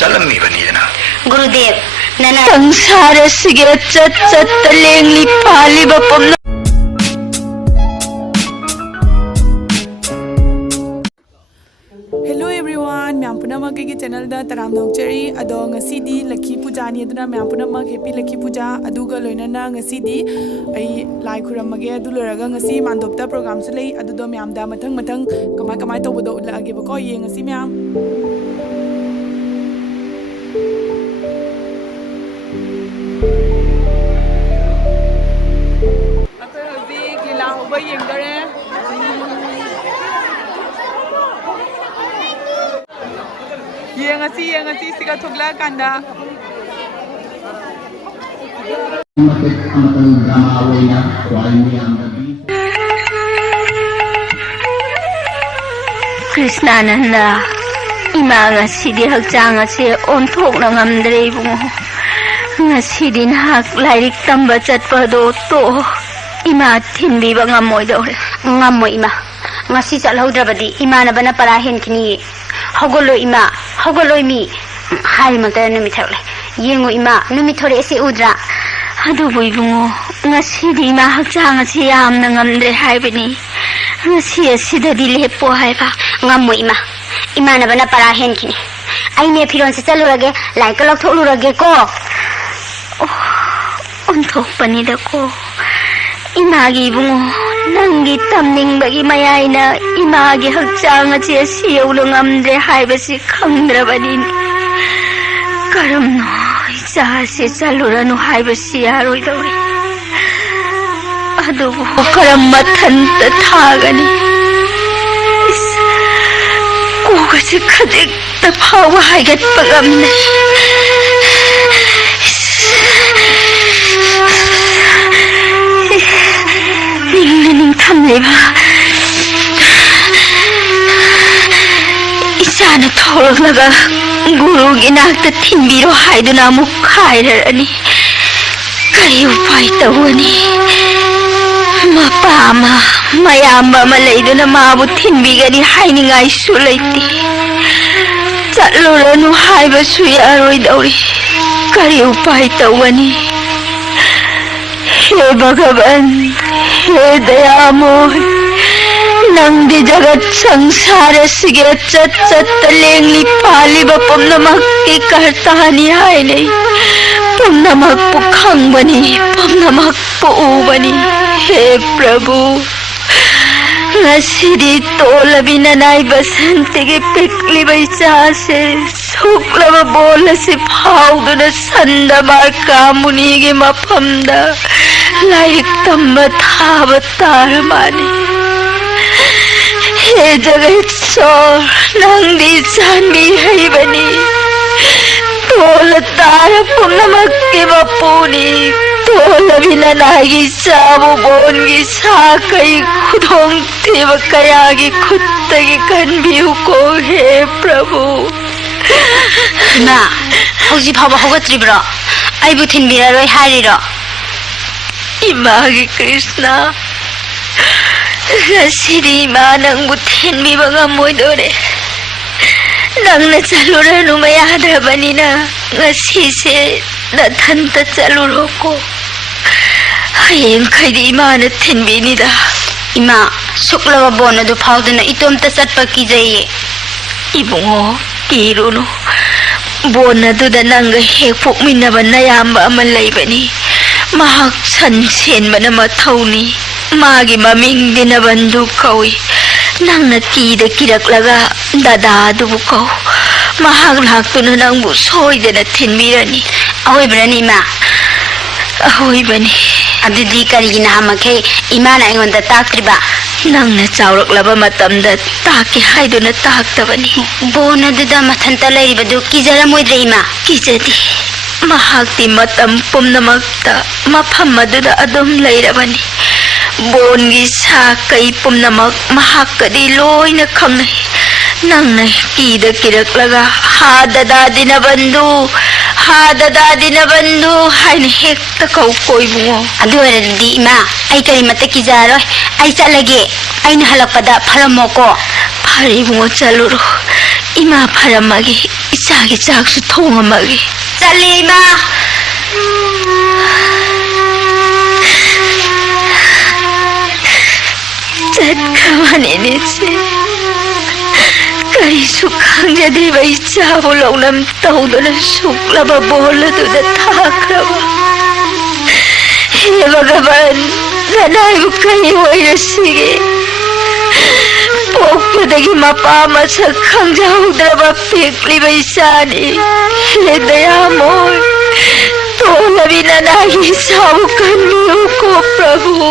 चलम्मीबनीदना गुरुदेव नना संसारसिगे चत लेंगली पालिबा पुम्ना Hello everyone, ma'am पुनमक के channel दा तराम नोक्चरी अदो ngasi लकी पूजा नि अदुना मैम पुनमक हैप्पी लकी पूजा अदुगा लोइनना ngasi आई लाई खुरमगे अदु लोरगा ngasi मानदोपता प्रोग्राम से लई अदुदो मैम दा मथंग मथंग कमाय कमाय तोबदो उलागे बको ये ngasi ma'am yang ngasih sih thugla kanda Krishnananda ima ngasidi hakjang ase onthokna ngamdre ibungo ngasidi hak lairik tamba chatpa do to ima thinbi ba ngamoi dore ngamoi ima ngasi chalhaudrabadi imana bana para hen kini hogolo ima hogoloi mi hai mata numi thakle yengo ima numi thore ese udra adu buibungo ngasi di ma hakjang ase yamna ngamdre haibani ngasi asidadi lepo haiba ngammo ima imana bana para hen kini ai ne phiron se chalurage like lok tholurage ko onthok pani da ko imagi bungo nangi tamning bagi mayaina imagi hakjang ase siulu ngamdre haibasi khandrabani karamno isa se chaluranu haibasi yaroi dore adu karam mathanta thagani koga se khadik ta phawa haigat pagamne ning thamleba isana thorlaga guru ginakta thinbiro haiduna amuk khairarani kari upai tawani mapama mayamba malaiduna mabu thinbigani hainingai su leiti chatluranu haiba su yaroi dauri kari upai tawani he bhagavan हे दयामोह नंदी जगत संसार सिगे चत लेंगली पालिबा पुम्नमक की करतानी हाय नहीं पुम्नमक पुखंग बनी पुम्नमक पु बनी हे प्रभु ngasi tolabina nai basanti ke pikli baisa se suklaba bola se phauduna sanda mar kamuni ge maphamda lairik tamba thaba taramani he jagat so nangdi sanbi haibani tola tara punamak ke bapuni tolabina nagi sabu bongi sakai khudong theba kayagi khuttagi kanbiu ko he prabhu na hoji phaba hogatribra aibu thinbira roi hariro imagi krishna ngasiri ma nangbu thinbiba ngamoi dore nangna chaluranu mayadrabanina ngasi se nathanta chaluroko hayeng khaidi imana thinbinida ima suklaba bono du phauduna itomta chatpa kijai ibungo kiruno bona du da nanga he pokminaba nayamba ama leibani mahak sansen bana mathauni magi maming dinabandu kawi nangna kida kiraklaga dada du ko mahak laktuna nangbu soidana thinbirani aoibrani ma aoibani adudi karigina hamakhe imana aingonda taktriba nangna chawraklaba matamda taki haiduna taktabani bona duda mathanta leiribadu kijaramoidre ima kijadi mahakti matam pumnamakta mafam aduda adum leirabani bongi sa kai pumnamak mahakadi loina khangnai nangna kida kiraklaga ha dada dinabandu ha dada dinabandu haina hekta kau koibungo adu eradi ima ai kari mata kijaro ai chalage aina halakpada pharamoko pharibungo chaluru ima pharamagi icha ꯗꯗꯥꯒꯤ ꯆꯥꯛꯁꯨ ꯊꯣꯡꯉꯝꯃꯒꯦ ꯆꯠꯂꯤ ꯏꯃꯥ ꯆꯠꯈ꯭ꯔꯕꯅꯤꯅꯦꯁꯦ ꯀꯔꯤꯁꯨ ꯈꯪꯖꯗ꯭ꯔꯤꯕ ꯏꯆꯥꯕꯨ ꯂꯧꯅꯝ ꯇꯧꯗꯨꯅ ꯁꯨꯛꯂꯕ ꯕꯣꯜ ꯑꯗꯨꯗ ꯊꯥꯈ꯭ꯔꯕ ꯍꯦ ꯚꯒꯕꯥꯟ ꯅꯅꯥꯏꯕꯨ ꯀꯔꯤ ꯑꯣꯏꯔꯁꯤꯒꯦ ꯄꯣꯛꯄꯗꯒꯤ ꯃꯄꯥ ꯃꯁꯛ ꯈꯪꯖꯍꯧꯗ꯭ꯔꯕ ꯄꯤꯛꯂꯤꯕ ꯏꯆꯥꯅꯤ ꯍꯦ ꯗꯌꯥꯃꯣꯏ ꯇꯣꯜꯂꯕꯤ ꯅꯅꯥꯏꯒꯤ ꯏꯆꯥꯕꯨ ꯀꯟꯕꯤꯌꯨꯀꯣ ꯄ꯭ꯔꯚꯨ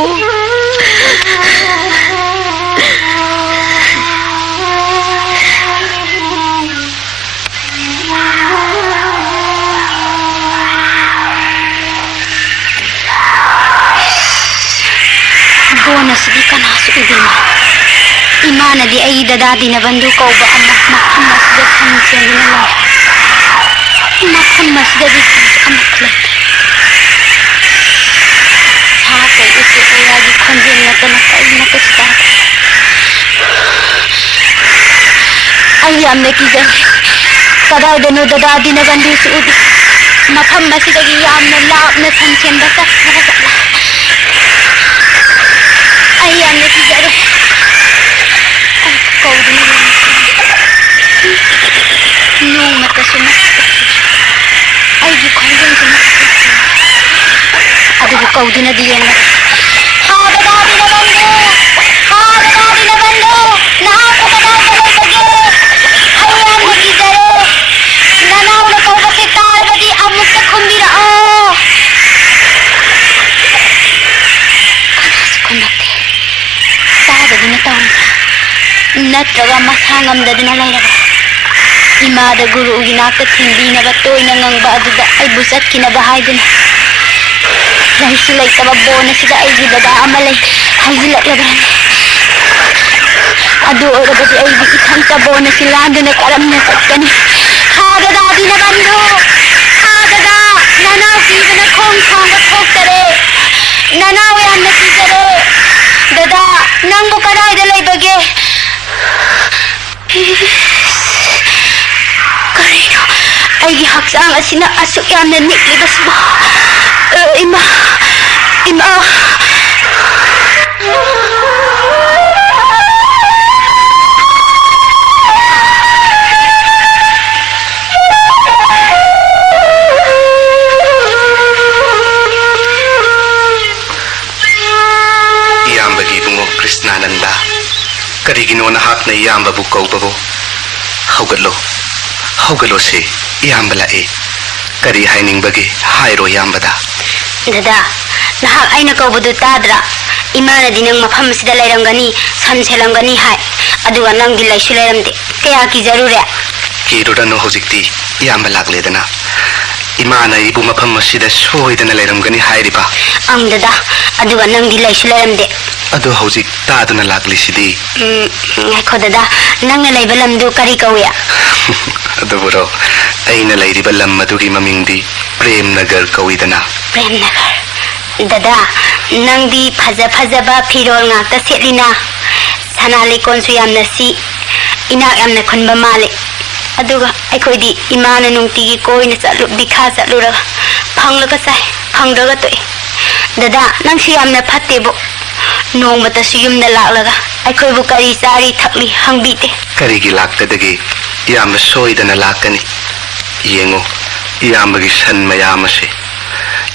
ꯕꯣꯅꯁꯤꯗꯤ ꯀꯅꯥꯁꯨ ꯎꯗꯦꯅ ꯏꯃꯥꯅꯗꯤ ꯑꯩ ꯗꯗꯥ ꯗꯤꯅꯕꯟꯗꯨ ꯀꯧꯕ ꯑꯃ ꯃꯐꯝ ꯑꯁꯤꯗ ꯁꯟ ꯆꯦꯟꯗꯨꯅ ꯂꯩ ꯃꯐꯝ ꯑꯁꯤꯗꯗꯤ ꯁꯟꯁꯨ ꯑꯃꯠꯇ ꯂꯩꯇꯦ ꯁꯥ ꯀꯩ ꯎꯆꯦꯛ ꯀꯌꯥꯒꯤ ꯈꯣꯟꯖꯦꯜ ꯅꯠꯇꯅ ꯀꯔꯤꯃꯠꯇꯁꯨ ꯇꯥꯗꯦ ꯑꯩ ꯌꯥꯝꯅ ꯀꯤꯖꯔꯦ ꯀꯗꯥꯏꯗꯅꯣ ꯗꯗꯥ ꯗꯤꯅꯕꯟꯗꯨꯁꯨ ꯎꯗꯦ ꯃꯐꯝ ꯑꯁꯤꯗꯒꯤ ꯌꯥꯝꯅ ꯂꯥꯞꯅ ꯁꯟ ꯆꯦꯟꯕ ꯆꯠꯈ꯭ꯔꯕ ꯖꯥꯠꯂ ꯑꯩ ꯌꯥꯝꯅ ꯀꯤꯖꯔꯦ ꯀꯧꯗꯨꯅ ꯅꯣꯡꯃꯇꯁꯨ ꯃꯁꯛ ꯑꯩꯒꯤ ꯈꯣꯟꯖꯦꯜꯁꯨ ꯃꯁꯛ ꯑꯗꯨꯕꯨ ꯀꯧꯗꯨꯅꯗꯤ ꯌꯦꯡꯂꯒ ꯗꯗꯥ ꯗꯤꯅꯕꯟꯗꯨ ꯗꯗꯥ ꯗꯤꯅꯕꯟꯗꯨ ꯅꯍꯥꯛꯄꯨ ꯀꯗꯥꯏꯗ ꯂꯩꯕꯒꯦ ꯑꯩ ꯌꯥꯝꯅ ꯀꯤꯖꯔꯦ ꯅꯅꯥꯎꯅ ꯀꯧꯕꯁꯦ ꯇꯥꯔꯕꯗꯤ ꯑꯃꯨꯛꯇ ꯈꯨꯝꯕꯤꯔꯛꯑꯣ ꯀꯅꯥꯁꯨ ꯈꯨꯝꯂꯛꯇꯦ ꯇꯥꯗꯗꯨꯅ ꯇꯧꯔꯤꯕ꯭ꯔꯥ ꯅꯠꯇ꯭ꯔꯒ ꯃꯁꯥ ꯉꯝꯗꯗꯨꯅ ꯂꯩꯔꯕ ꯏꯃꯥꯗ ꯒꯨꯔꯨꯒꯤ ꯅꯥꯛꯇ ꯊꯤꯟꯕꯤꯅꯕ ꯇꯣꯏꯅ ꯉꯪꯕ ꯑꯗꯨꯗ ꯑꯩꯕꯨ ꯆꯠꯈꯤꯅꯕ ꯍꯥꯏꯗꯨꯅ ꯂꯩꯁꯨ ꯂꯩꯇꯕ ꯕꯣꯟ ꯑꯁꯤꯗ ꯑꯩꯒꯤ ꯗꯗꯥ ꯑꯃ ꯂꯩ ꯍꯥꯏꯖꯤꯜꯂꯛꯂꯕ꯭ꯔꯅꯤ ꯑꯗꯨ ꯑꯣꯏꯔꯕꯗꯤ ꯑꯩꯗꯤ ꯏꯊꯟꯇ ꯕꯣꯟ ꯑꯁꯤ ꯂꯥꯟꯗꯨꯅ ꯀꯔꯝꯅ ꯆꯠꯀꯅꯤ ꯗꯗꯥ ꯗꯤꯅꯕꯟꯗꯨ ꯗꯗꯥ ꯅꯅꯥꯎ ꯀꯤꯕꯅ ꯈꯣꯡ ꯊꯥꯡꯕ ꯊꯣꯛꯇꯔꯦ ꯅꯅꯥꯎ ꯌꯥꯝꯅ ꯀꯤꯖꯔꯦ ꯗꯗꯥ ꯅꯪꯕꯨ ꯀꯗꯥꯏꯗ ꯂꯩꯕꯒꯦ ꯀꯔꯤꯅꯣ ꯑꯩꯒꯤ ꯍꯛꯆꯥꯡ ꯑꯁꯤꯅ ꯑꯁꯨꯛ ꯌꯥꯝꯅ ꯅꯤꯛꯂꯤꯕꯁꯤꯕꯨ ꯏꯃꯥ ꯏꯃꯥ ꯏꯌꯥꯝꯕꯒꯤ ꯏꯕꯨꯡꯉꯣ ꯀ꯭ꯔꯤꯁꯅꯥꯅꯟꯗ ꯀꯔꯤꯒꯤꯅꯣ ꯅꯍꯥꯛꯅ ꯏꯌꯥꯝꯕꯕꯨ ꯀꯧꯕꯕꯨ ꯍꯧꯒꯠꯂꯣ ꯍꯧꯒꯠꯂꯣꯁꯤ ꯏꯌꯥꯝꯕ ꯂꯥꯛꯑꯦ ꯀꯔꯤ ꯍꯥꯏꯅꯤꯡꯕꯒꯦ ꯍꯥꯏꯔꯣ ꯏꯌꯥꯝꯕꯗ ꯗꯗꯥ ꯅꯍꯥꯛ ꯑꯩꯅ ꯀꯧꯕꯗꯨ ꯇꯥꯗ꯭ꯔꯥ ꯏꯃꯥꯅꯗꯤ ꯅꯪ ꯃꯐꯝ ꯑꯁꯤꯗ ꯂꯩꯔꯝꯒꯅꯤ ꯁꯟ ꯁꯦꯜꯂꯝꯒꯅꯤ ꯍꯥꯏ ꯑꯗꯨꯒ ꯅꯪꯗꯤ ꯂꯩꯁꯨ ꯂꯩꯔꯝꯗꯦ ꯀꯌꯥ ꯀꯤꯖꯔꯨꯔꯦ ꯀꯤꯔꯨꯔꯅꯨ ꯍꯧꯖꯤꯛꯇꯤ ꯏꯌꯥꯝꯕ ꯂꯥꯛꯂꯦꯗꯅ ꯏꯃꯥꯅ ꯑꯩꯕꯨ ꯃꯐꯝ ꯑꯁꯤꯗ ꯁꯣꯏꯗꯅ ꯂꯩꯔꯝꯒꯅꯤ ꯍꯥꯏꯔꯤꯕ ꯗꯗꯥ ꯑꯗꯨꯒ ꯅꯪꯗꯤ ꯂꯩꯁꯨ ꯂꯩꯔꯝꯗꯦ ꯑꯗꯨ ꯍꯧꯖꯤꯛ ꯇꯥꯗꯨꯅ ꯂꯥꯛꯂꯤꯁꯤꯗꯤ ꯉꯥꯏꯈꯣ ꯗꯗꯥ ꯅꯪꯅ ꯂꯩꯕ ꯂꯝꯗꯨ ꯀꯔꯤ ꯀꯧꯏ ꯑꯗꯨꯕꯨꯔꯣ ꯑꯩꯅ ꯂꯩꯔꯤꯕ ꯂꯝ ꯑꯗꯨꯒꯤ ꯃꯃꯤꯡꯗꯤ ꯄ꯭ꯔꯦꯝꯅꯒꯔ ꯀꯧꯏꯗꯅ ꯄ꯭ꯔꯦꯝꯅꯒꯔ ꯗꯗꯥ ꯅꯪꯗꯤ ꯐꯖ ꯐꯖꯕ ꯐꯤꯔꯣꯜ ꯉꯥꯛꯇ ꯁꯦꯠꯂꯤꯅ ꯁꯅꯥ ꯂꯩꯀꯣꯟꯁꯨ ꯌꯥꯝꯅ ꯁꯤ ꯏꯅꯥꯛ ꯌꯥꯝꯅ ꯈꯨꯟꯕ ꯃꯥꯜꯂꯦ ꯑꯗꯨꯒ ꯑꯩꯈꯣꯏꯗꯤ ꯏꯃꯥꯅ ꯅꯨꯡꯇꯤꯒꯤ ꯀꯣꯏꯅ ꯕꯤꯈꯥ ꯆꯠꯂꯨꯔꯒ ꯐꯪꯂꯒ ꯆꯥꯏ ꯐꯪꯗ꯭ꯔꯒ ꯇꯣꯛꯏ ꯗꯗꯥ ꯅꯪꯁꯨ ꯌꯥꯝꯅ ꯐꯠꯇꯦꯕꯣ ꯅꯣꯡꯃꯇꯁꯨ ꯌꯨꯝꯗ ꯂꯥꯛꯂꯒ ꯑꯩꯈꯣꯏꯕꯨ ꯀꯔꯤ ꯆꯥꯔꯤ ꯊꯛꯂꯤ ꯍꯪꯕꯤꯗꯦ ꯀꯔꯤꯒꯤ ꯂꯥꯛꯀꯗꯒꯦ ꯏꯌꯥꯝꯕ ꯁꯣꯏꯗꯅ ꯂꯥꯛꯀꯅꯤ ꯌꯦꯡꯉꯨ ꯏꯌꯥꯝꯕꯒꯤ ꯁꯟ ꯃꯌꯥꯝ ꯑꯁꯤ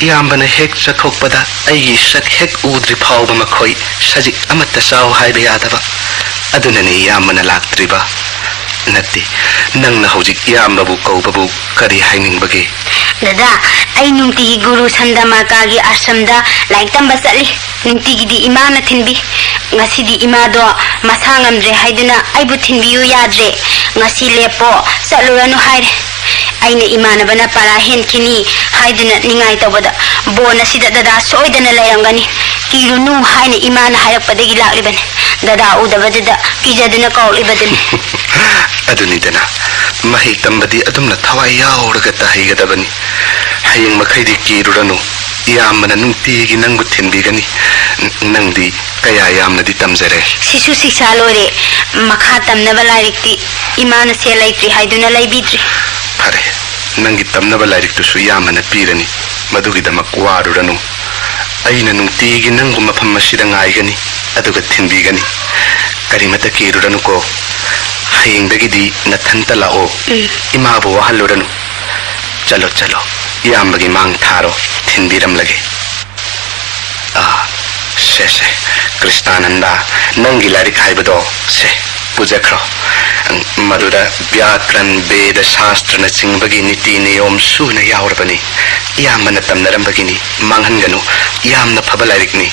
ꯏꯌꯥꯝꯕꯅ ꯍꯦꯛ ꯆꯠꯊꯣꯛꯄꯗ ꯑꯩꯒꯤ ꯁꯛ ꯍꯦꯛ ꯎꯗ꯭ꯔꯤ ꯐꯥꯎꯕ ꯃꯈꯣꯏ ꯁꯖꯤꯛ ꯑꯃꯠꯇ ꯆꯥꯎ ꯍꯥꯏꯕ ꯌꯥꯗꯕ ꯑꯗꯨꯅꯅꯦ ꯏꯌꯥꯝꯕꯅ ꯂꯥꯛꯇ꯭ꯔꯤꯕ ꯅꯠꯇꯦ ꯅꯪꯅ ꯍꯧꯖꯤꯛ ꯏꯌꯥꯝꯕꯕꯨ ꯀꯧꯕꯕꯨ ꯀꯔꯤ ꯍꯥꯏꯅꯤꯡꯕꯒꯦ ꯗꯗꯥ ꯑꯩ ꯅꯨꯡꯇꯤꯒꯤ ꯒꯨꯔꯨ ꯁꯟꯗꯃꯥꯔꯀꯥꯒꯤ ꯑꯥꯁ꯭ꯔꯝꯗ ꯂꯥꯏꯔꯤꯛ ꯇꯝꯕ ꯆꯠꯂꯤ ꯅꯨꯡꯇꯤꯒꯤꯗꯤ ꯏꯃꯥꯅ ꯊꯤꯟꯕꯤ ꯉꯁꯤꯗꯤ ꯏꯃꯥꯗꯣ ꯃꯁꯥ ꯉꯝꯗ꯭ꯔꯦ ꯍꯥꯏꯗꯨꯅ ꯑꯩꯕꯨ ꯊꯤꯟꯕꯤꯌꯨ ꯌꯥꯗ꯭रे ngasi lepo saluranu haire aina imanabana para henkini haiduna ningai tawada bona sida dada soidana layramgani kirunu haine iman hairapadagi laklibane dada udabadida kijaduna qawlibadani aduni dana mahi tambadi adumna thawai yauraga tahaigadabani hayeng makhaidi kiruranu iyamana nungtigi nangu thenbigani nangdi kaya yamnadi tamjare sisu siksa lore makha tamnaba lairikti imana se laitri haiduna laibidri ꯐꯔꯦ ꯅꯪꯒꯤ ꯇꯝꯅꯕ ꯂꯥꯏꯔꯤꯛꯇꯨꯁꯨ ꯌꯥꯝꯅ ꯄꯤꯔꯅꯤ ꯃꯗꯨꯒꯤꯗꯃꯛ ꯋꯥꯔꯨꯔꯅꯨ ꯑꯩꯅ ꯅꯨꯡꯇꯤꯒꯤ ꯅꯪꯕꯨ ꯃꯐꯝ ꯑꯁꯤꯗ ꯉꯥꯏꯒꯅꯤ ꯑꯗꯨꯒ ꯊꯤꯟꯕꯤꯒꯅꯤ ꯀꯔꯤꯃꯠꯇ ꯀꯤꯔꯨꯔꯅꯨꯀꯣ ꯍꯌꯦꯡꯗꯒꯤꯗꯤ ꯅꯊꯟꯇ ꯂꯥꯛꯑꯣ 이마부 와할로라누 짤로 이암박이 망 타로 틴비람라게 세 크리스타난다 낭기라리 카이버도 세 부자크로 마두다 വ്യാകरण वेद शास्त्र나 징박이 니티 नियम 수나 야오르바니 이암만 땀나람박이니 망한가누 이암나 파발라릭니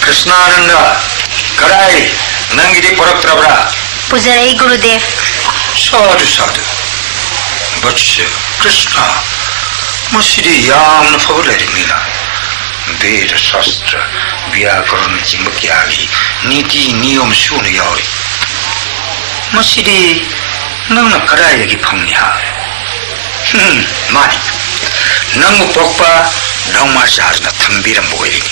कृष्णानंद कराई नंगी दी परक तरबरा पुजारी गुरुदेव साधु साधु बच्चे कृष्णा मसीदी याम न फबुलेरी मिला वेद शास्त्र व्याकरण चिंबक्यागी नीति नियम सुन यावरी मसीदी नंग कराई लगी फंगया मानी नंग पोक्पा ढोंगमा साज न थंबीरम बोइरी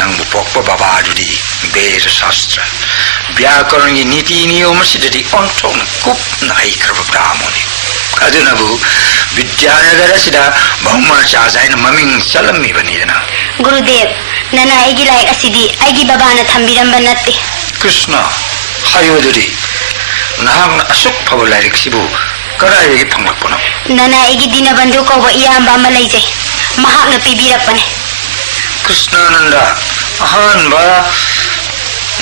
नंग पोक्पा बाबा आदुदी वेद शास्त्र व्याकरण की नीति नियम सिद्धि ऑन्टोन कुप नाई करब ब्राह्मणी अदुनबु विद्यानगर सिदा बहुमा चाजाइन ममिंग चलम्मी बनीना गुरुदेव नना आइगी लाइक असिदी आइगी बाबाना थंबीरम बनत्ते कृष्ण हायोदुदी नहांग अशुक फब लाइक सिबु करायगी फंगलपना नना आइगी दिना बंधु को इयाम्बा अमा लैजै महाक्न पिबिरकपने कृष्णानंद अहानबा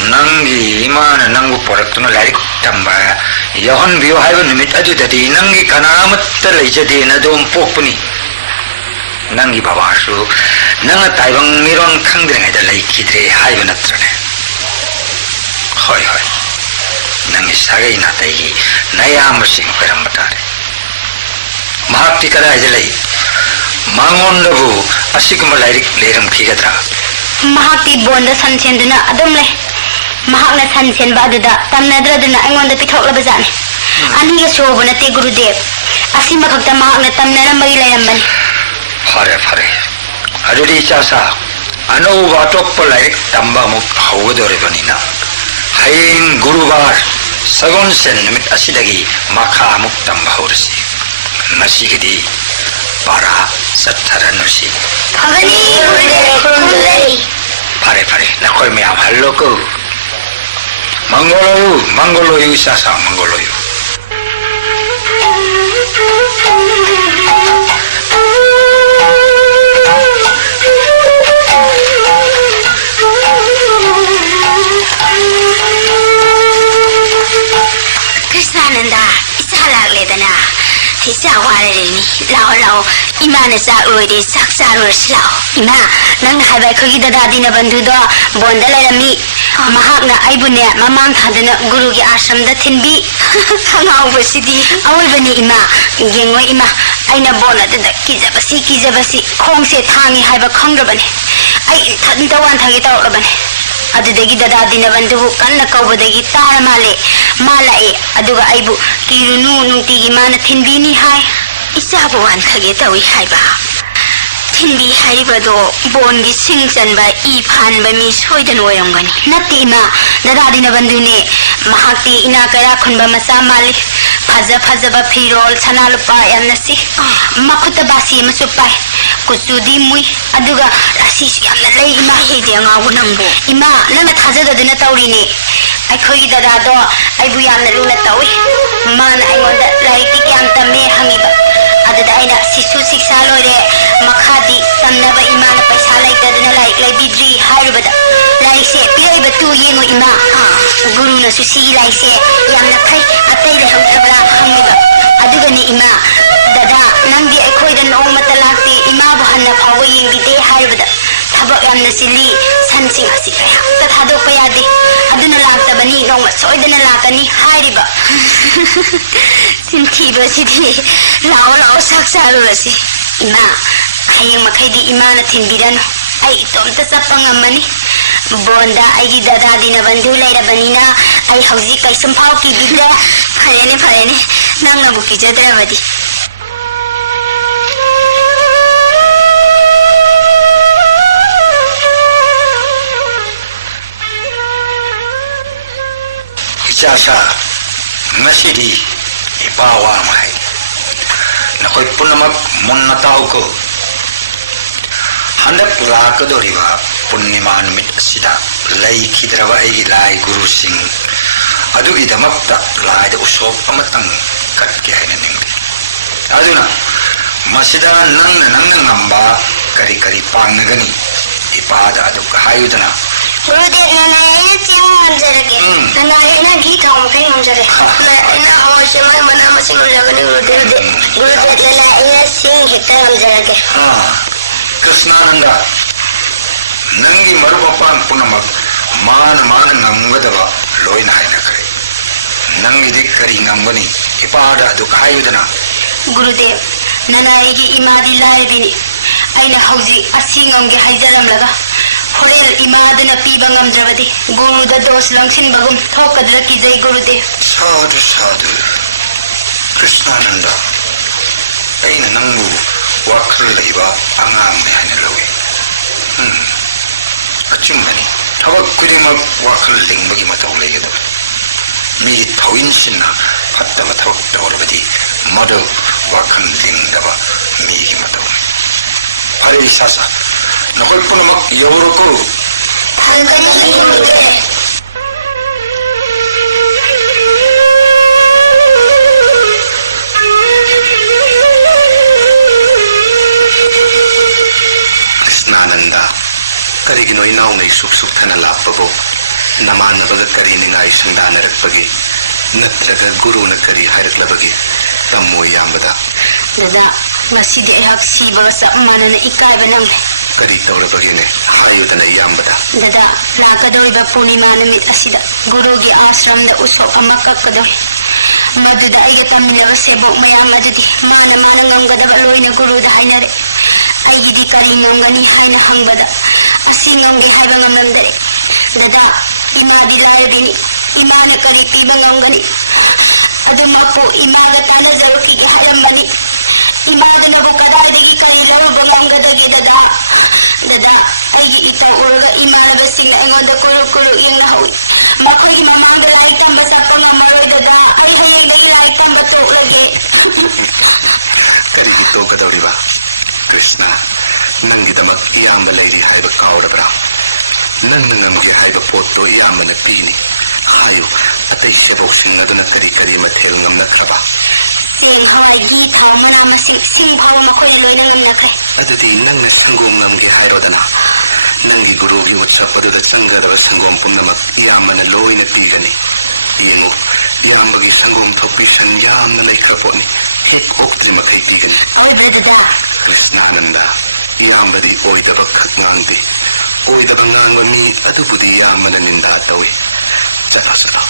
नंगी इमान नंगु परक्तुना लाइक तंबा यहन बियो हाइब निमित अदुददी नंगी कनामत्त लैजदे नदोम पोकपुनी नंगी बाबासु नंग ताइबंग मिरोन खंगद्रिङैदा लैखिद्रे हाइब नत्रने होय नंगी सागै नातैगी नयाम सिंह परमतारे महाक्ति करायदे लै मांगोंडबु असिगुम लाइरिक लेरम खिगद्रा महाक्ति बोंद संसेंदुना अदुम ले महाक्ना संसेंबा अदुदा तमनद्रदुना अङोंदा पिथोक्लबजाने अनिगा सोबु नते गुरुदेव असिमा खक्ता महाक्ना तमनरमबगी लैरमबने फरे अदुदी चासा अनौबा अटोप्पा लाइरिक तंबा मुक हौगदोरेबनिना हयेंग गुरुवार सगुन सेन निमित असिदगी मखा मुक तंबा हौरसी मसिगिदी पारा सत्थरनुसी फगनी गुरुदेव खुरुमदरी फरे नखोय म्याम हल्लोको मंगलोयु सासा मंगलोयु कृष्णानंदा इसा लागलेदना इसा वारेनी लाओ इमाना चाक लोइदे चाक चारोस लाओ इमा नंग हाइबाय खगी दादादीना बंधुदो बोंदा लैरमी महाक्ना आइबुने ममांग थादुना गुरुगी आश्रमदा थिनबी थांगावबसिदी अवइबनी इमा येंगोय इमा आइना बोन अदुदा किजबसी खोंगसे थांगी हाइबा खंग्रबने आई थनता वानथागे तौरबने अदुदगी दादादीना बंधुबु कन्ना कौबदगी तारा माले मालाए अदुगा आइबु किरुनु नुंतिगी माना थिनबीनी हाय इचाबु वानथागे तौई हाइबा थिनबी हाइरिबदो बोनगी सिंचनबा ई फानबा मी सोइदन ओइरंगनी नत्ते इमा दादादीना बंधुने महाक्ति इना करा खुनबा मचा माली फजबा फिरोल सनालुपा यामनसी मखुत बासी मसु पाइ कुचुदी मुई अदुगा राशि यामना लई इमा हेदे ngawu nangbo इमा नंग थाजददुना तौरीने अखोई दादादो आइबु यामना लुना तौई मान आइंगोंदा लाइकति क्याम तमे हंगिबा अदुदा आइना शिशु शिक्षा लोरे मखादी तमनबा इमाना पैसा लाइतदुना लाइक लाइबिद्री हाइरुबदा लाइसे पिराइबा तू येंगो इमा गुरुना सुसिगी लाइसे यामना फै अतै लेहौद्रबरा हंगिबा अदुगनी इमा दादा नंदी अखोइदा नोंगमता लाक्ते इमा बु हन्ना फाव येंबिदे हाइबदा थबक यामना सिली सनसिंग असि कयहाक्ता थादोकपा यादे अदुना लाक्तबनी नोंगमा सोइदना लाकनी हाइरिबा सिंथीबा सिदी लाओ लाओ साक चालुरसि इमा हयेंग मखैदी इमाना थिनबिरानु आई तोमता चप्पा ngambani bonda aigi dada dina bandhu leirabani ai hauji kaisum phau ki bidra farene nang na buki jadra badi Ichasa nasidi ipawa mai nakoi punamak monna tau ko handak lakadoriba Purnima numit asida lay khidraba aigi lai guru singh adugi damakta lai da usop amatang kat ke haina ningi aduna masida nang ngamba kari pangnagani ipada aduk hayudana Gurudev nana aina tiang ngamjarage nana aina gi thom kai ngamjare aina awasya mai mana masing ngamjagani Gurudev nana aina sing hekta ngamjarage Krishnananda Nangi marupapang punamak mana ngamgadaba loina haina kare nangi dikkari ngambani ipada aduk hayudana Gurudev nana aigi imadi laibini aina hauji asi ngamge haijaramlaga horel imaduna piba ngamdrabadi guru da dos langsin bagum thokadra ki jai Gurudev sadhu Krishnananda aina nangbu wakhal leiba angang me haina lowe achumbani tabak kudimak wakhal lingbagi matau legadab mi thawin sinna phattaba thabak tawrabadi madu wakhal lingdaba mi gi matau phare sasa nakoi punamak yawroko thangani Gurudev Krishnananda karigino inaw na isuk thana lakpabo namanabaga kari ningai sangdanarakpagi natraga guru na kari hairaklabagi tammo yambada dada ngasidi ayhak sibaga sa manana ikaiba nangle kari tawrabagine hayudana yambada dada lakadoriba purnima namit asida guru gi ashram da usop amakakadori maduda aige taminaba sebok mayam adudi mana ngamgadaba loina guru da hainare aigi di kari ngamgani haina hangbada asi ngamge haiba ngamnamdare dada imadi laibini imana kari piba ngamgani adumapu imaga tana zaruki ge hairambani imaduna bu kadaidagi kari lauruba ngamgadagi dada aigi ita uraga imana basingna engonda kuru yengna hawi makhoi mamangda laik tamba sappa ngamaroi dada ai hayengdagi laik tamba toklage kari gi tokadoriba Krishna nangidamak iyamba leiri haiba kaurabra nang nangamge haiba potto iyamba na pini hayu atay sebok sing aduna kari mathel ngamna khraba seng hawai gi thau mana masing sing phawa makhoi na loina ngamna khre adudi nang na sangom ngamge hairodana nangi guru gi utsap aduda changadaba sangom pumnamak iyamba na loina pigani yengo iyamba gi sangom thokpisan yamna laikhraponi hek oktri makhai pigani awai brother Krishnananda iyambadi oidaba khak ngangde oidaba ngangba mi adubudi iyambana ninda tawi chalo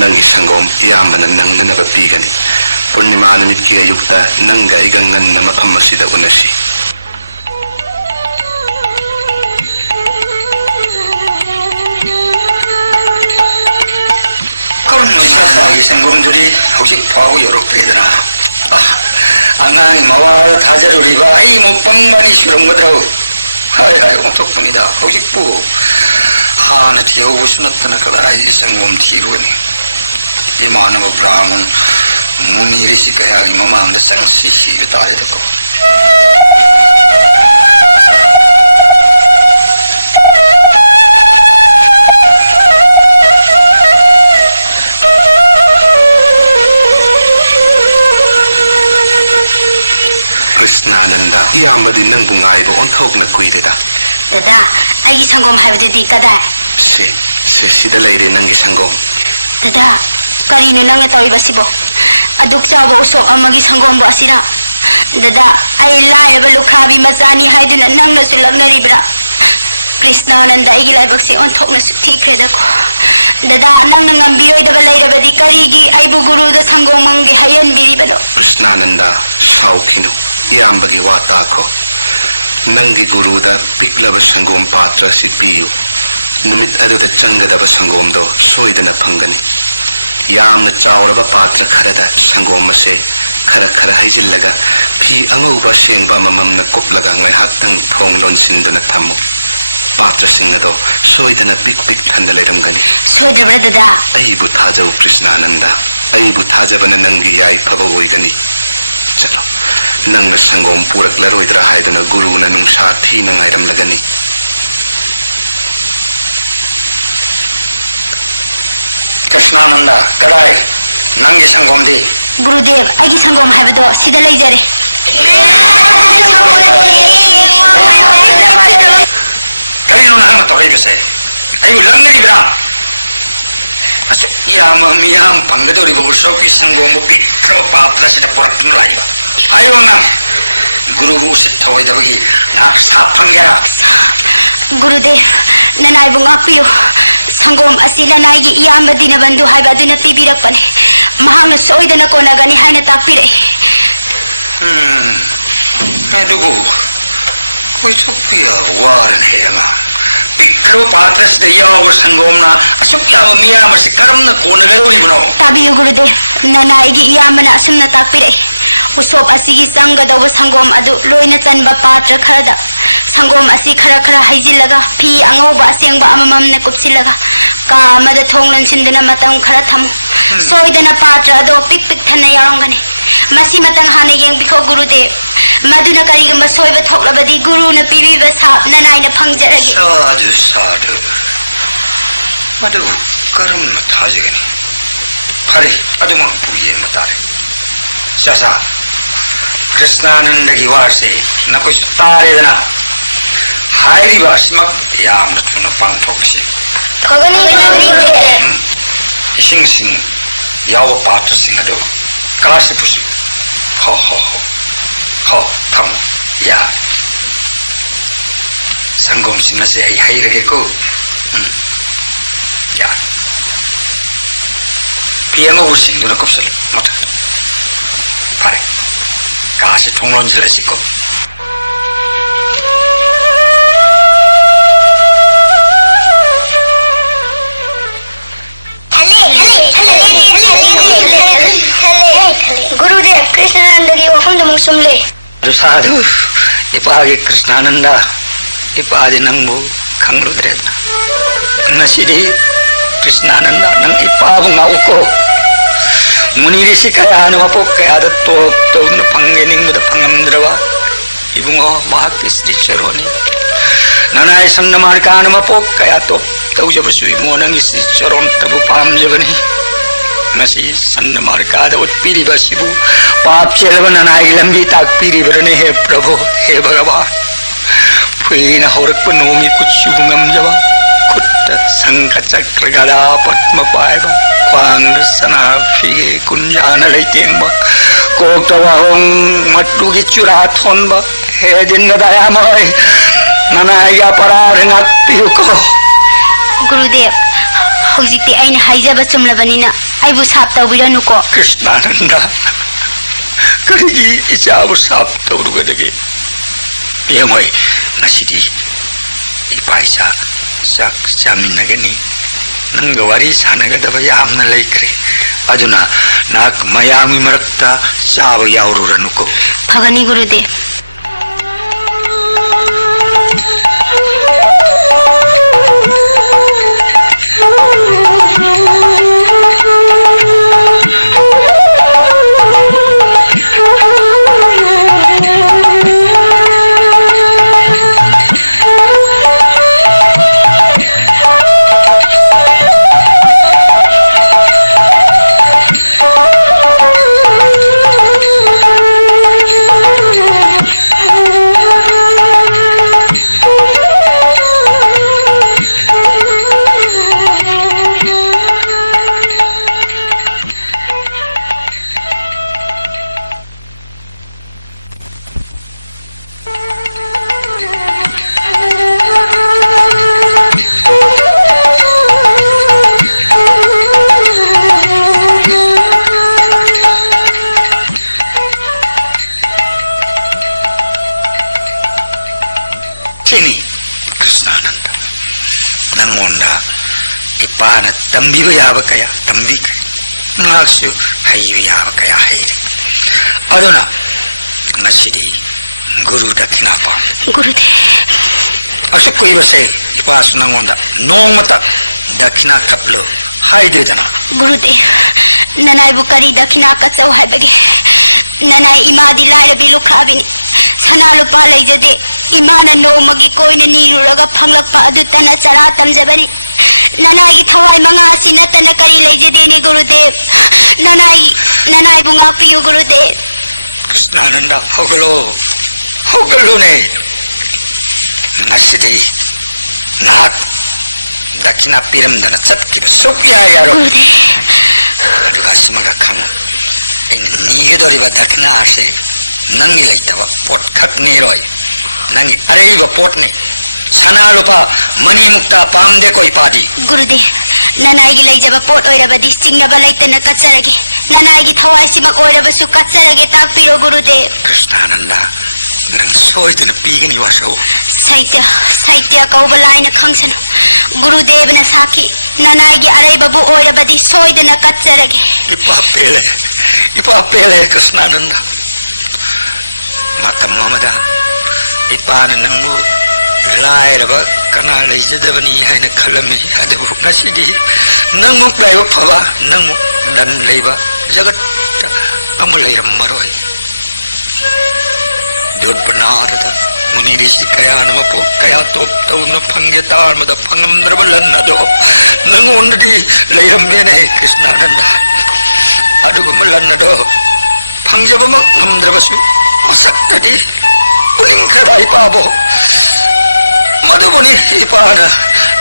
nangi sangom iyambana nangnanaba pigani purnima namit ki ayukta nanga igangan na mafam asida unasi karon noisa sangom duri hosik phawu yorokpedana angang mawar thajaruriba ai mupangmani suramgadrau hai ontokpanida hojikpu hana thiyo busnatana kadai sangom thiruni imanama brahman muni rishi kayagi mamangda sangsi sibetare dako Krishnananda iyambadi nang bungai ba onthok na kuireda dada aigi sangom haibdudi kada सिदा लेरे नंगी संगोम ददा करीनो नंगना तौरिबसिबो अदुक चाबो Usopp अमगी संगोम बसिरा ददा आई लायरबा लुखाबी मचानी हाइदुना नंगना सुलगनरिब्रा कृष्णानंद आई लाइबक्से ओंथोकना सुथीख्रेदको ददा नंगना ngambiroi लेरबदी करीगी आइबु गुरुदा संगोम मंगे हायनबिरिबनो कृष्णानंद साउखिनु इयाम्बगी वाताको नंगी गुरुदा पिकलब संगोम पात्र सि पियु नुमित अदुदा चंगदब संगोम दो सोइदना फंगनी यामना चावरबा पात्र खरदा संगोम से खरा खरा हाइजिल्लगा फी अंगौबा सेंगबा मममना कुपलगा ngaihaktang thong lonsinदुना थमु पात्र सिंगदो सोइदना पिक पिक थन्न लेरमगनी सोइद्रबा ददा अइबु थाजौ कृष्णानंद अइबु थाजबना नंगी याई फबो ओइगनी चलो नंग संगोम पुरकलरोइद्रा हाइदना गुरुना नुंसा थीना ngairamlagani कृष्णानंद कदाई नंगी संगोम दी गुरुदेव आइगी संगोम हाइबदो सिदा लेजरे करीनो नंगना तौरिबसे आइबु लंगरिब्रा असु मियाम पंगदोरिबो उसोपी संगोम पिक्रो पात्र सिदा पुरक्तुन लाइबा आइबो नंग गुरु सिद्धोइदबगी ना साप फंगेरा गुरुदेव ननाइबु ngapiyo संगोम असि ननाइगी इयाम दिना बंधु हाइबा दुना पिबिरकपने महांगना सोइदना कोनागनी हाइना ताकपिरे अदुगु कोई छुपिया वारन हेंगा पिक्रो पात्र सिदा याव संगोमना असुक्या मियाम से करमना कोनगदोरिबनो ताबियो गुरुदेव ननाइगी इयामना असुमना ताकपिरे उसोप असिगी संगदव संगोम अदु लोइना चनबा पात्र खरदा संगोम असी खरा खरा हाइजिल्लगा फी अंगौबा असेंगबा अमममना कुपसिल्लगा का अमदा थोंग लनसिंदुना मतंग खरा थमु सोइदना पात्र अदो पिक पिक थन्ना यारंगनी मसी मतंग हाने येंबिखो गुरुदेव मधुना करिगंबा सोइबा थोकलबदी गुरुना पिबिबा साप ननाइना फंगजरगी साधु साधु अदु करमना थाजिगनी फरे अदुमक पुयेन बतारे ससा कृष्णानंद की वासे न कुछ तारेदना हायरी वासमक याम थुना पांथोक्सी इसिंग सिंग याव पात्र सिंग अदो कासे पुसु हो थम या संगम सिंह से आई हाइरगे को या पियंगो सिंग दुना कुपसल मत फारे कासे थोंगलोन जलसिको गुरुदेव कृष्णानंद की वफम दमुक सुमले साधु इपागे कृष्णानंद इपादे नंगबु खंगरुद्रेदना नसिदि कृष्णानंद नंग इपाबु ngaukko मुनि ऋषि कया मपोक कया तो फंगे निंगबद फंगमद्रवा इबुंगो महाक्ति श्री चरोनी ननाय संग मार्कान मपोक कया तो तौजबसु इबुंगो नंग श्री चरोन तबु पामजबनी नसी संग मार्काद उत्पीरिबसिबु पाप चेलबन ननाय लंबी ताकपीरिबरने हे प्रभु हे भगवान फुईना होरक नोमी कुछ ngमजबा खुट्ट संग चक्र गदा पद्म पायबा ख्वांग सना फिगे कुंजान लेतेंबा कोक्तवाहों मट्टू की चुरा थोनबा हे दिन दयामय ननाया परार ngakpiuko गुरुदेव हौजिकते आइना हाइजबा चुमलबनिना आइबु साप तौबिरनुको कृष्णानंद करिगी इचाबु साप तौरुगदगे येमय नसिदी इपाइसा sak chaminagani nang wari sanagadaba yamna laikre aduna nak mayami marakta saba yaururanuko Phagni Gurudev ipana tambiba yaba kaya tambikre ngaksu haiba yaba kaya haire aduna ngasidi guru dakina pa Gurudev asuk koi base ipa sunangonda nongmata dakina kaplo haide dana Gurudev nanai bu kari dakina ka chau haibage nanai imadi lairabi lukhabini sana lupa leijade imana nomagi koina niruraga phanglakpa adu tana chara tamjabani nanai gi thawai manga asina tana kari leijade ni Gurudev nanai bu ngakpiyu Gurudev Krishnananda hogalo ne ngasidi nak dakina piram dana chatkiba sukya yaro aduga simaga khang ina nigedoriba dakina ase nangi leitaba pot khakni roi nangi areiba pot ne sana lupa mani mukta pamde koi padi Gurudev nanai gi leijaba pot oirabadi singnaba leitana kacharage nanai gi thawai simak oirabasu kacharage takpiro Gurudev Krishnananda nang soidana pigani waso Saitya kauba laina khangsanu Gurudev na saki nanai gi araiba bu oirabadi soidana kacharage ipa pele Krishnananda matam mamada ipana nangu lairaba kana leijadabani haina khalami adabu nasidi nangu laiba phaba nangu dan leiba jagat amu leiram maroi dod banarada muni rishi kaya namapo kaya top tauna phangge tarmada phangamdrabalan ado nangu onnadi leiram bene Krishnananda adugu malan ado phangjabamak ngamdrabasu masaktadi uling kharai pabo madubuni ipana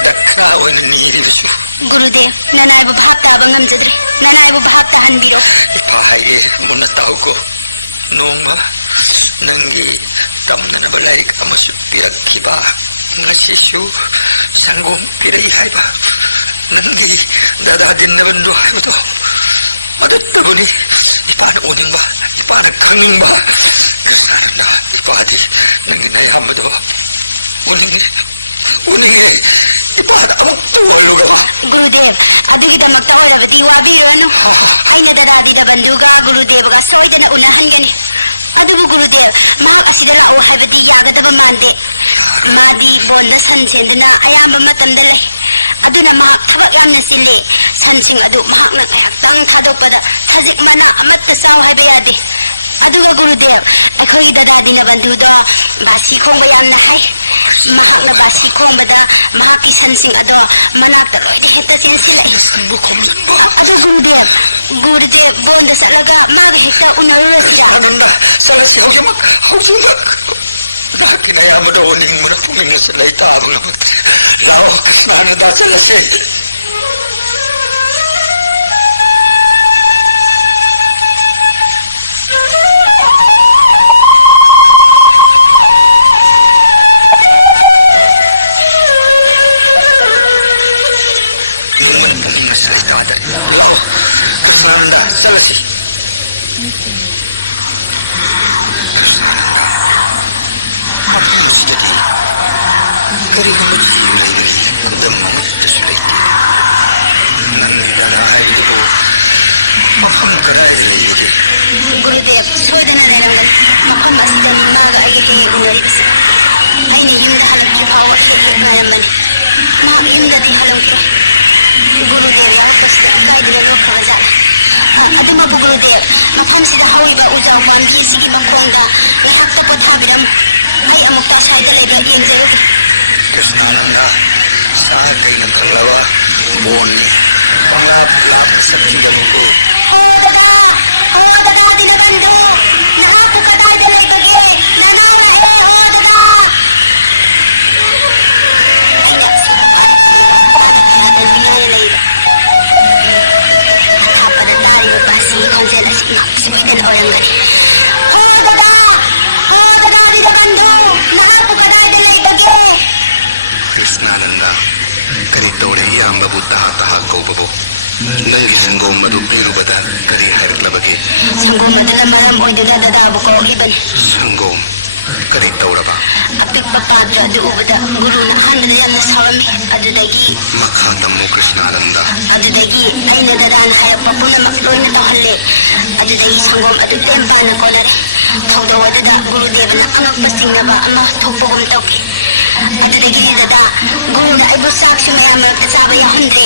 dakna oina niribasu Gurudev nanai bu bhap taba ngamjadre nanai bu bhap ta hanbiro ipa haye munna tauko nongma nangi tamnana balairik amasu pirakkiba ngasisu sangom pirai haiba nangi dada dinnabandu haibato maduttabuni ipana oningba ipana khangingba Krishnananda ipadi nangi nayamado uninge ipad amuk tuwalugama Gurudev adugi damakta oirabadi wabiranu aina dadadi da banduga Gurudev ga soidana unahangani adubu Gurudev mahak asida lao haibadi yagadaba mande madi bonda sansenduna ayamba matamda lay aduna mahak thabak yamna sile sansing adu mahak nang ayaktang thadokpada sajik mana amatta saw haiba yade aduga Gurudev akhoi dadadi na bandudo basi khongba yamna hai mahak na basi khongbada mahak ki sansing ado manakta loide heta chensilai sanbu khomjanba adu Gurudev bonda salaga maga hekta unarurasira Krishnananda salasi haujamak nakina yamado oning muna pungin salai tabang amak lao Krishnananda salasi lao Krishnananda salasi Krishnananda mafam asidadi karigumba jivu leibagi kudam amattasu leite nangi dada haibadubu mafam karaida leibagi Gurudev soidana lairamgan mafam asidani maga aige he unaribasi aina yumda halaktri phawa he ngairambani ma yumdadi halamkiro Gurudev yahupasida ikaidina lokraba jala adumapu Gurudev mafamsida hauriba ujau pambi sigi makhongda ngaihakta pothabiramu ai amukta saida leibra yengjarugi Krishnananda sa kaina thallaba bonni bangla lap sakki ganuko ho dada dinabandhu nahapu kadaida leibage nanaula e ho dada aina siwana tira mana kaya dan mingana leiba athapada tariba basi khonjela si ngak soidan orangani ho dada dinabandhu nahapu kadaida leibage Krishnananda kari tore iyambabu taha kaubabo nangi sangom madu pirubada kari hairaklabage sangom aduna maram oiduna dada bu korlibani sangom Kari tauraba. Apikpa patra adu ubada guru na ahanbada yamna saurami adudagi Makha tammu Krishnananda. adudagi aina dadan hairappa punamak loina tawhalle adudagi sangom adu lempana konare thogdaw aduda guru devana angakpa singnaba ama thokpagum tawki adudagi dada guru na aibu saksu mayam marakta chaba yahundre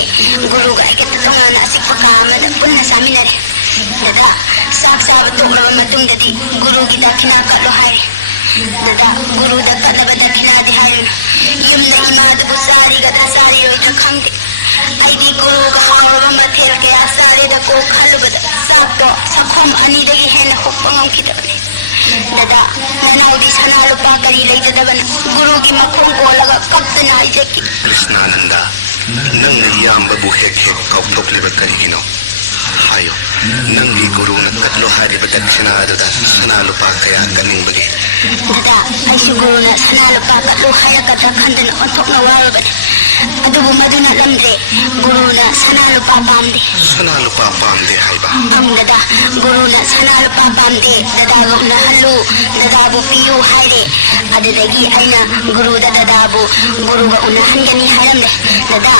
guru ga aikata tongana asikpa ka amada punna saminare dada sak chaba toklaba matungdadi guru gi dakhina katlo haire dada guru da katnaba dakhina di hairun yumda imadu bu sari gadra sari roidra khangde aidi guru ga hawraba mathel kaya sare da ko khalubada sakto sakhom ani dagi hena hupangam khidabane dada nanaudi sana lupa kari leijadabana guru gi makhong ko laga kaptuna haijaki Krishnananda. Nang na iyamba bu hek hek kauthokliba karigino. Hayo. Nangi guru na katlo hariba dakshina aduda sana lupa kaya kaningbagi. dada aisu guru na sana lupa katlo hairakadra khanduna onthokna warabane adubu maduna lamdre guru na sana lupa pamde Sana lupa pamde haiba. ang dada guru na sana lupa pamde dada ga unahallu dada bu piyu haire adadagi aina guru da dada bu guru ga unahangani hairamle dada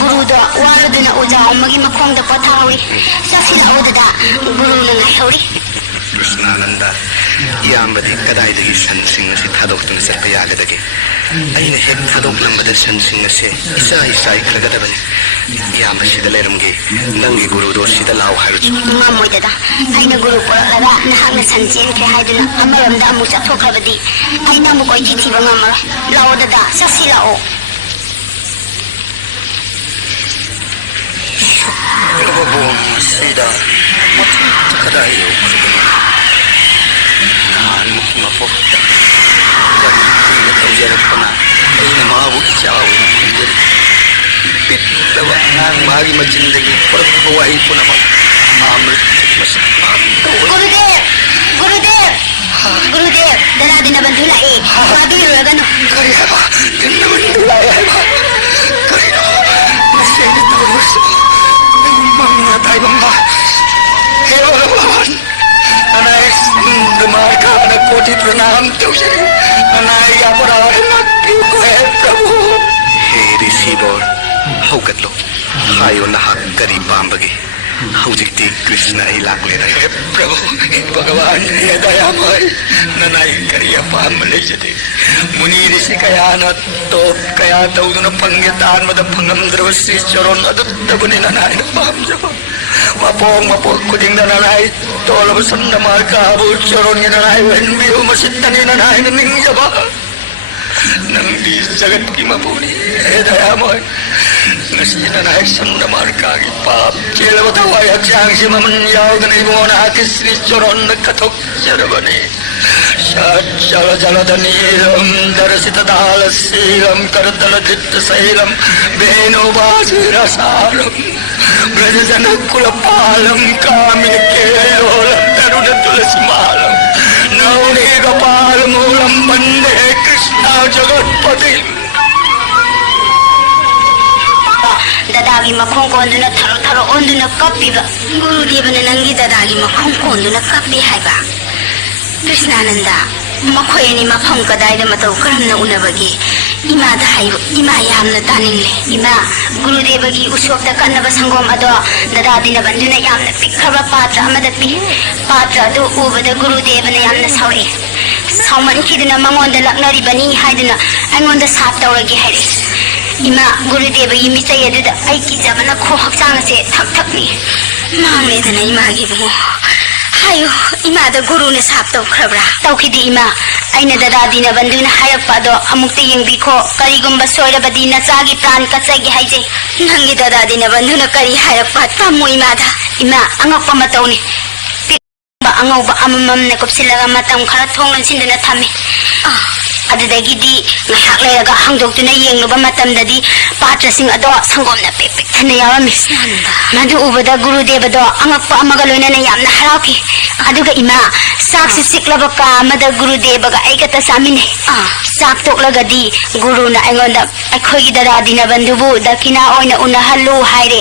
guru do waraduna uja omagi makhong da pothauri sasila o dada guru na ngai hauri Krishnananda. Iyambadi kadai dagi san sing nasi thadok tuna sarpa yagadagi. Aina hek thadok lambada san sing nasi isa isa ikragadabani. Iyamba sida leramge. Nangi guru do sida lau haruchu. ngamoi dada aina guru poralaga nahakna sanchen kre haiduna amaramda amu chathokhrabadi aina mu koi chithi bangamara lao dada sasila o Lababong sida matang takarayo krubani. Nahan muki mapokta. Kari kuila tawjarapana. Ay na mabu ichaw na kunjari. Pit lawa ngang magi macindagi parak bawahi po namang amrit masak mataw. Gurudev Gurudev Gurudev dada dinabandhu lai mabiruraga no Kari haba dinabandulay haba. Kari no masayna tawras. Ay mga tayo mga. Hey Bhagavan. Nanay sandamar ka na koti pranam tawjari. Nanay aparad nagpiw ko hai Prabhu. Hey receiver. Haugatlo. Hayo nahak kari pambagi. Haujikti Krishna ilaklera. Hey Prabhu. Hey Bhagavan. Hey dayamay. Nanay kariya pamalayjati. Muni risi kaya na top kaya tawdo na panggitaan mada pangamdravasi charon adut tabuni nanay na pamjaba. Mapong kuting na nanay tolab sandamar kabu charon ni nanay wenbiyo masitani nanay na ningjaba. Nang di jagat ki mapuni he dayamoy. Ngasi nanay sandamar kagi pap chela bataway aksang si mamanyaw ganay mo na kisri charon na katok charabani. Jala jala danilam darasita dalasilam karatala dritta sailam benu basira saram brajajana kulapalam kamini kelolam taruna tulasi malam nauni kapalamulam bande Krishna jagatpati dadagi makhong ko onduna tharo tharo onduna kapiba Gurudevana nangi dadagi makhong ko onduna kapi haiba Krishnananda makhoi ani mafam kadaida matau karamna unabagi ima da hayu ima yamna taningle ima Gurudevagi usokta kannaba sangom ado dada dina banduna yamna pikhaba patra amada pi patra do ubada Gurudevana yamna sauri sauman kiduna mangonda laknari bani haiduna angonda sap tawragi haire ima Gurudevagi michai aduda aiki jabana kho haksang se thak thakni mangle dana ima gi bungo hayo ima da guru na sap tawkhrabra tawkidi ima aina dada dina banduna harakpa do amukta yengbi kho karigumba soirabadi na chagi pran kachagi haije nangi dada dina banduna kari harakpa tamu ima da ima angakpa matawni angauba amamam na kopsilaga matam khara thonglan sinduna thame adudagidi ngahak leraga hangdoktuna yengluba matamdadi patrasing ado sangomna pepek thana yawami madu ubada Gurudeva do angakpa amaga loinana yamna harauki aduga ima saksu siklaba ka amada Gurudeva ga aikata samine sak toklagadi guruna aingonda aikhogi dada dina bandhubu dakina oina unahallu haire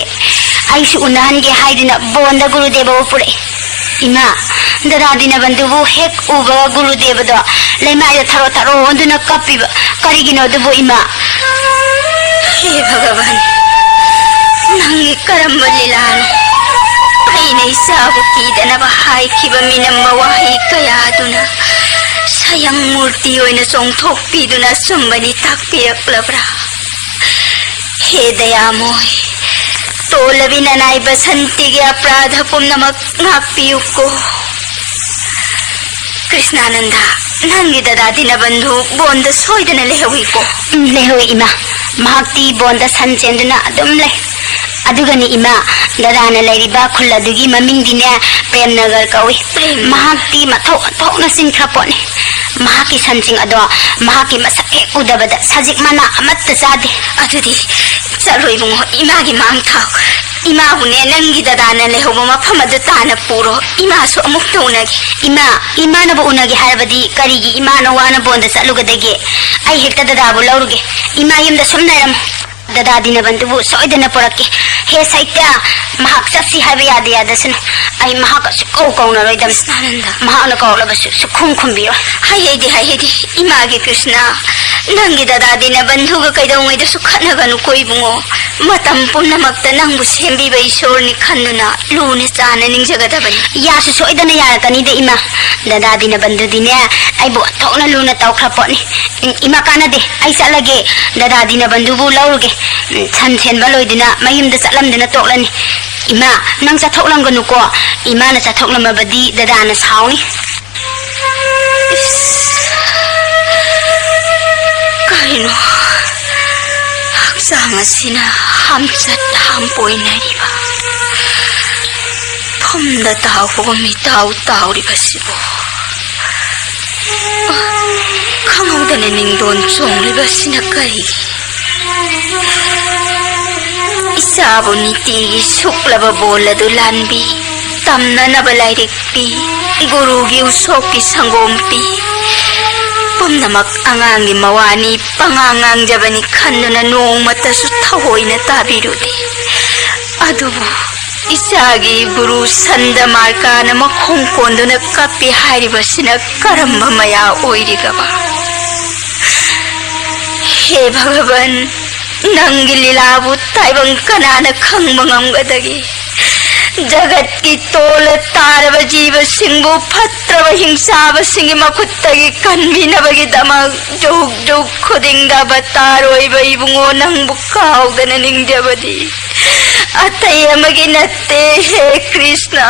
aisu unahange haidina bonda Gurudeva upure ima dada dina bandhubu hek uba Gurudeva do लेमाइदा थारो थारो ओंदुना कप्पीबा करिगिनो दुबो इमा हे भगवान नंगी करम्ब लीलानो अइना इसाबु कीदनबा हाइखिबा मिनम्मा वाही कयादुना sayang murti oina chongthokpiduna sumbani takpiraklabra he dayamoy tolabina naiba santige apradha pumnamak ngakpiyuko Krishnananda nangi dada dinabandhu bonda soidana lehawiko lehawi ima mahakti bonda sanchenduna adum leh adugani ima dadana lairiba khulladugi mamingdine premnagar kawi mahakti mathok thokna sinkrapone mahaki sansing ado mahaki masak ek udabada sajik mana amatta chade adudi chaloi bungo imagi mang thau ima hune nangi dadana lehoba mafam adu tana puro ima su amuk tunagi ima na bu unagi harabadi karigi ima na wana bonda chalugadage ai hekta dada bu lauruge ima yumda somnairam dada dinabandu soidana porake he saitya mahak chasi habi yadi yadasunu ai mahak su kauna roidam snananda mahana kaula basu sukhum khumbiro hayedi imagi Krishna nangi dada dinabandu ga kaidongai da sukhanaganu koibungo matam pumnamakta nangbu sembiba isorni khannuna lune chana ningjagadabani yasu soidana yarakani de ima dada dinabandu dine ai bo thokna luna tawkhraponi ima kanade ai chalage dada dinabandu bu lauruge chan chenba loidina mayumda chalamdina toklani ima nang chathoklamganu ko ima na chathoklamabadi dada na sauni kaino haksang asina hamchat hampoinariba phomda taw ko mi taw ribasibo khamangdana ningdon chonglibasina karigi isabu nitigi suklaba boladu lanbi tamnanaba lairikpi gurugi usokki sangompi pumnamak angangi mawani pangangangjabani khannuna nongmatasu thahoina tabirudi adubu isagi guru sandamarkana makhong konduna kappi hairibasina karamba maya oirigaba he bhagavan nangi lilabu taibang kanana khangba ngamgadagi jagat ki tola taraba jiva singbu phatraba hingsaba singi makhuttagi kanminabagi damag jog khudinga bataroi bai bungo nangbu kaudana ningjabadi atai amagi natte he Krishna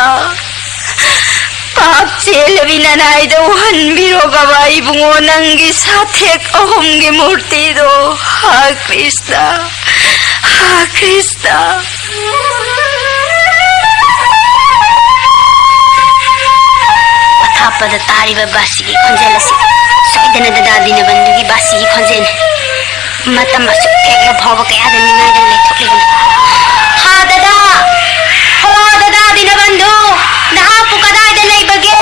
पाप चेल बिना नाई दो हनबिरो गवाई बुंगो नंगी साथेक अहमगी मूर्ति दो हा कृष्णा थापद तारीबा बासी की खंजल से सोइदन ददादी न बंदुगी बासी की खंजल मतम असु एक भाव कया दनि नाई दले थोकले हा ददा दिन बंधु नहा पुकदाय दे नहीं बगे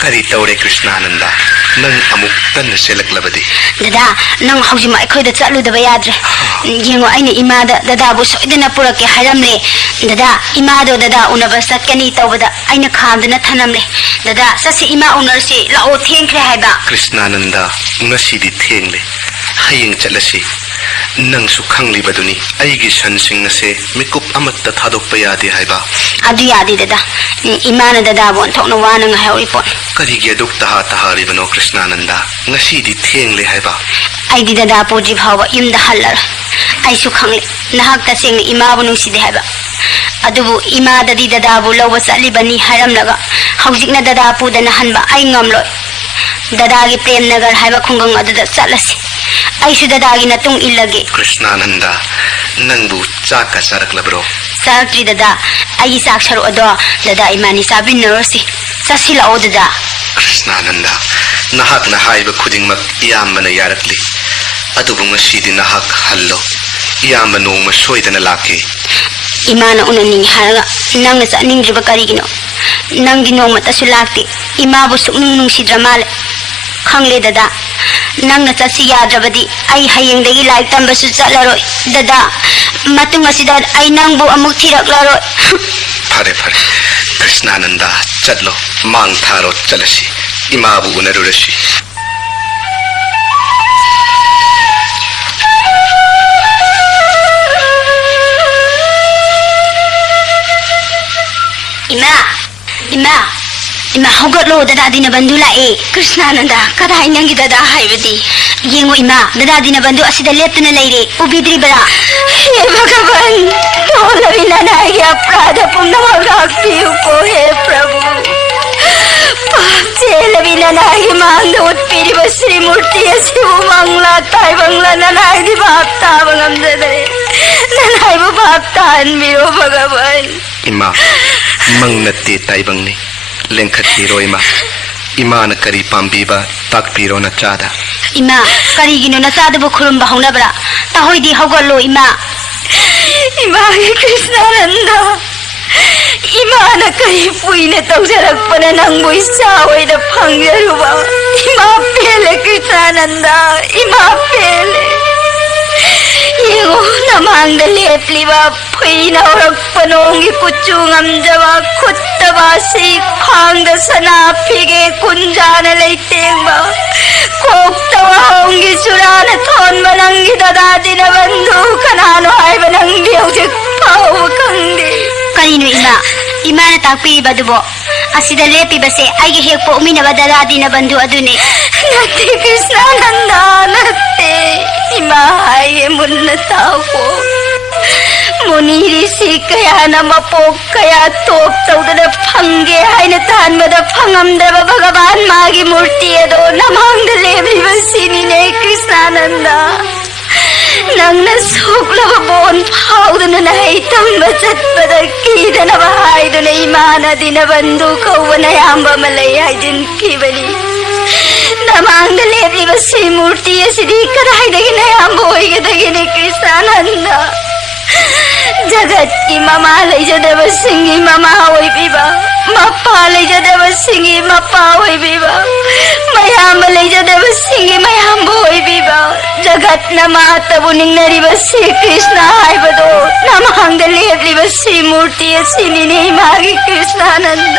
करी तौरे कृष्णानंदा नंग अमुक तन सेलकलबदी ददा नंग हौजिमा अखोइदा चलुदबा याद्रे येंगो आइने इमादा ददा बु सोइदना पुरके हारमले ददा इमादो ददा उनबा सकनी तौबदा आइने खामदना थनमले ददा ससे इमा उनरसे लाओ थेंख्रे हाइबा कृष्णानंदा ngasidi thengle hayeng chalasi nang su khangli baduni aigi sansing na se mikup amatta thadokpa yade haiba adu yade dada imana dada bon thokna wana nga hauri pon kari gi aduk taha ribano Krishnananda ngasidi thengle haiba aidi dada poji bhawa yumda hallar ai su khangli nahak ta sing ima bu nungside haiba adubu ima dadi dada bu lawa sali bani haram laga haujikna dada pu dana hanba ai ngamloi dada gi prem nagar haiba khungang adada chalasi aisu dadagi na tung ilage Krishnananda nangbu chaka saraklabro sakri dada ai sak saru ado dada imani sabin norosi sasila o dada Krishnananda nahak na haiba khudingmak iyamana yarakli adubu ngasidi nahak hallo iyama nongma soidana lake imana unani haraga nangna chaningriba karigino nangdi nongma tasu lakte imabu suknung nungsidra male khangle dada nangna chasi yadrabadi ai hayengdagi laik tambasu chalaroi dada matung asida ai nangbu amuk thiraklaroi phare Krishnananda chatlo mang tharo chalasi इमाबु उनरुरसि इमा हौगलो दादा दिना बंधु लाए कृष्णानंदा कदाई नंगी दादा हाइबदी येंगो इमा दादा दिना बंधु असिदा लेप्तना लेरे उबिद्रिबरा हे भगवान तोलविना नागी अपराध पुण्यमग राखियो को हे प्रभु पाप चेलविना नागी मांग उत्पीरिब श्री मूर्ति असिबु मंगला ताई बंगला नानागी बाप ताबंगम ददरे नानाईबु बाप तानबिरो भगवान इमा मंग नत्ते ताइबंगनी लेंखत्तीरो इमा न करी पांबीबा ताकपीरो नचादा इमा करीगिनो नचादबु खुरुंबा हौनबरा ताहोइदी हौगलो इमा कृष्णानंदा इमा न करी पुइने तौजरकपना नंगबु इच्छा होइदा फंगरुबा इमा पेले कृष्णानंदा इमा पेले येगो नमांग लेप्लिबा फुइना औरकपनोंगी कुचु ngamjaba खुत्तबासी खांग सना फिगे कुंजान लेतेंबा कोक्तवा होंगी सुरान थोन बनंगी दादा दिन बंधु कनानो हाय बनंगी उजे पाव कंगे करीनो इमा न ताकपी बदुबो असिदा लेपी बसे आगे हेक पोमिनबा दादा दिन बंधु अदुने नत्ते कृष्णानंदा नत्ते इमा हाय मुन्न ताको मुनि ऋषि कया नमपोक कया तोप तौदना फंगे हाइना तानबदा फंगमदबा भगवान मागी मूर्ति अदो नमांग लेब्रिबा सिनिने कृष्णानंदा नंगना सोक्लबा बोन फाउदना नाई तंबा चतबदा कीदनबा हाइदुना इमाना दिना बंधु कौवना यांबा मलै हाइदिन कीबनी नमांग लेब्रिबा सि मूर्ति असिदी कदाइदगिना यांबा होइगदगिने कृष्णानंदा जगत की ममा लैजदब सिंगी ममा होई बिबा मप्पा लैजदब सिंगी मप्पा होई बिबा मयाम लैजदब सिंगी मयाम होई बिबा जगत नमा तबु निंगरिब श्री कृष्ण हाइबदो नमांग लेब्रिब श्री मूर्ति सिनिने मागी कृष्णानंद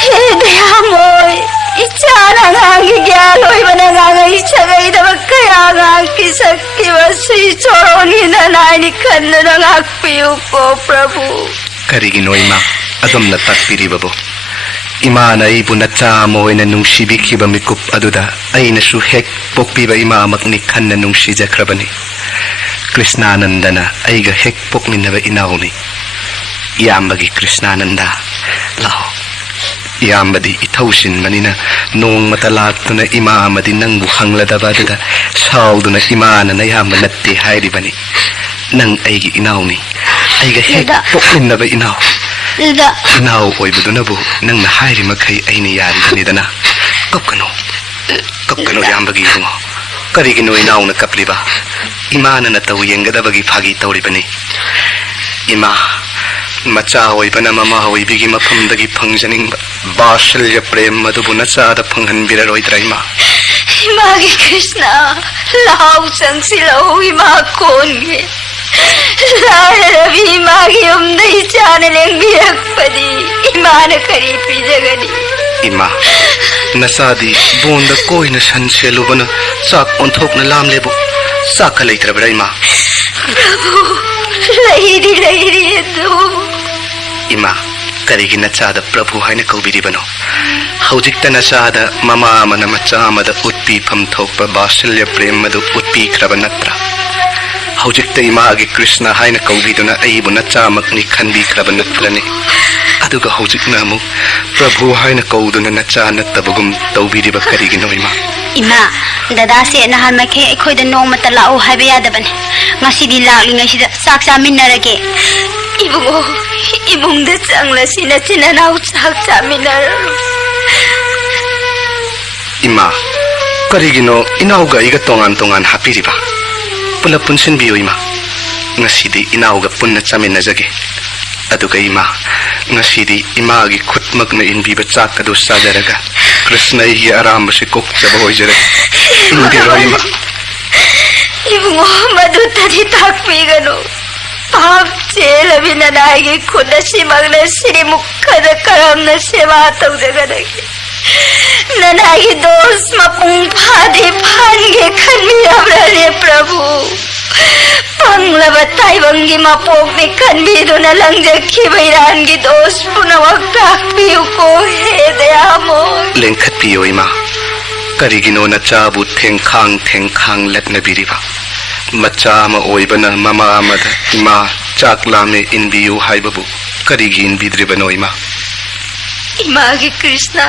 हे दयामोय इच्छाना गांगी ज्ञान होई बना गांगा इच्छा गई दब कया गांगी शक्ति वसी छोड़ोनी नानी खन्ना गांगी को प्रभु करीगी नो इमा अदम लताक पीरी बबो इमा नई बुनच्चा मोइना नुंशीबी खिबा मिकुप अदुदा अइना सु हेक पोकपीबा इमा मकनी खन्ना नुंशी जखरबनी कृष्णानंदना अइगा हेक पोकमिनबा इनाउनी इयाम्बगी कृष्णानंदा लाओ इयाम्बदी इथौसिन मनिना नोंग मतलाक्तुना इमा अमदी नंगबु हंगलदबादुदा साउदुना इमाना नयाम्ब नत्ते हाइरिबनी नंग अइगी इनाउनी अइगा हेक पोकमिनबा इनाउ इनाउ ओइबदुनबु नंगना हाइरि मखै अइना यारिबनीदना कपकनो याम्बगी हुंगो करिगिनो इनाउना कपलिबा इमाना नतौ येंगदबगी फागी तौरिबनी इमा मचा होइबना ममा होइबिगी मफमदगी फंगजनिंग बाशल्य प्रेम मधुबु नचादा फंगहनबिररोइद्रा इमा इमागी कृष्ण लाउ संसिलो इमा कोनगे लारबी इमागी उमदई चाने लेंगिरकपदी इमान करी पिजगनी इमा नसादी बोंद कोइना संसेलुबना चाक ओंथोकना लामलेबो चाक लैत्रबरा इमा प्रभु लैरी दो इमा करिगी नचादा प्रभु हाइना कौबिरिबनो हौजिक्ता नचादा ममा मन मचा मद उत्पी फम थोकपा बाशल्य प्रेम मदु उत्पी क्रब नत्रा हौजिक्ता इमागी कृष्ण हाइना कौबिदुना अइबु नचामकनी खनबी क्रब नत्रने अदुगा हौजिक्ना मु प्रभु हाइना कौदुना नचा नत्तबगुम तौबिरिबा करिगिनो इमा दादा से नहान मखे अखोइदा नोंमता लाओ हाइबा यादबने ngasidi laklingaisida sak chaminarage Ibungo इबुंगदा चंगलासिना चिनानाउ sak chaminara इमा करिगिनो इनाउगा इगा तोंगान हापिरिबा पुला पुनसिनबियो इमा ngasidi इनाउगा पुन्ना chaminajage aduga ima ngasidi imagi khutmakna inbiba chak adu sajaraga krishna hi aramba se kokchaba hoijare indiro ima Ibungo मधु तरी ताकपीगनो पाप चेलबिना नागी खुद सिमगना श्री मुखद करमना सेवा तौजगदगी ननागी दोष मपुंग फादे फानगे खनबिरब्रने प्रभु पंगलबा ताइबंगी मपोकने खनबिदुना लंगजखिबा इरानगी दोष पुनमक ताकबियुको हे दयामो लेंखत्पियो इमा करिगिनो नचाबु थेंखांग लटनबिरिबा मचा अमा ओइबना ममा अमदा इमा चाकलामे इनबियु हाइबबु करिगी इनबिद्रिबनो इमा इमागी कृष्णा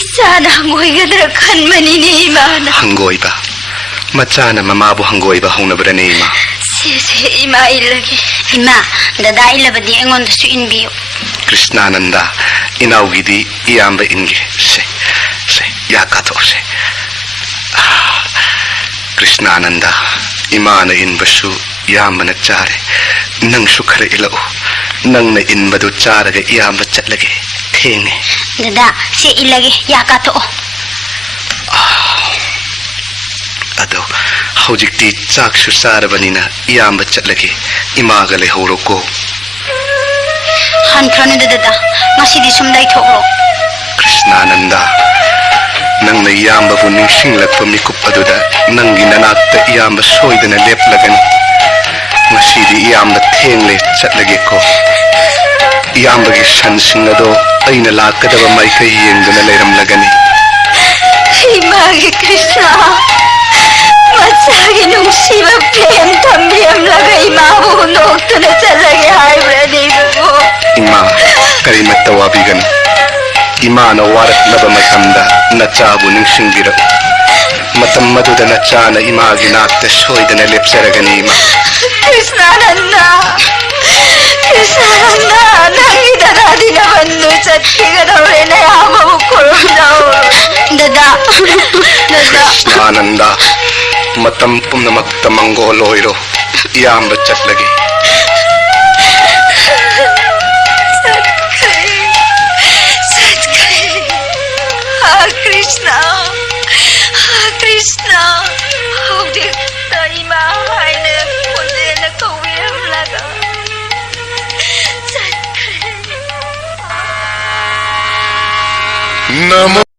इसाना हंगोइगदर खनमनिने इमाना हंगोइबा मचाना ममाबु हंगोइबा हौनबरने इमा से इमा इलगे इमा दादा इलबदी एंगोंदसु इनबियो कृष्णानंदा इनाउगिदी इयाम्ब इनगे से याकातो से कृष्णानंदा इमान इनबसु यामन चारे नंगसु खरे इलाउ नंगन इनबदु चारगे इयाम्ब चटलगे थेंगे दादा से इलगे याकातो अदो हौजिक्ति चाकसु सारबनिना इयाम्ब चटलगे इमागा लेहौरोको हनफ्रनु दादा ngasidi sum dai thokro कृष्णानंदा नंग इयाम्बु निंगसिंगलक्प मिकुप अदुदा नंगी ननाक्ता इयाम्ब सोइदना लेपलगनी ngasidi इयाम्ब थेंगले चटलगेको इयाम्बगी सनसिंग अदो अइना लाकदबा माइकई येंगदना लेरमलगनी इमागी कृष्णा मचागी नुंगसिबा प्रेम थंबिरमलगा इमाबु नोक्तुना चलगे हाइब्रने बो इमा करिमत्ता वाबिगन इमाना वारक्लबा मतमदा नचाबु निंगसिंगिरा मतम मदुदा नचाना इमागी नाक्ता सोइदना लेपसरगनी इमा कृष्णानंदा नंगी दादादिना बंदु चटकिगदौरे नयामबु खुरुमदाओ दादा कृष्णानंदा मतम पुनमक्ता मंगोलोइरो इयाम्ब चटलगे कृष्णा हौजिक्ता इमा हाइना खुलेना कौबिरमलगा नमो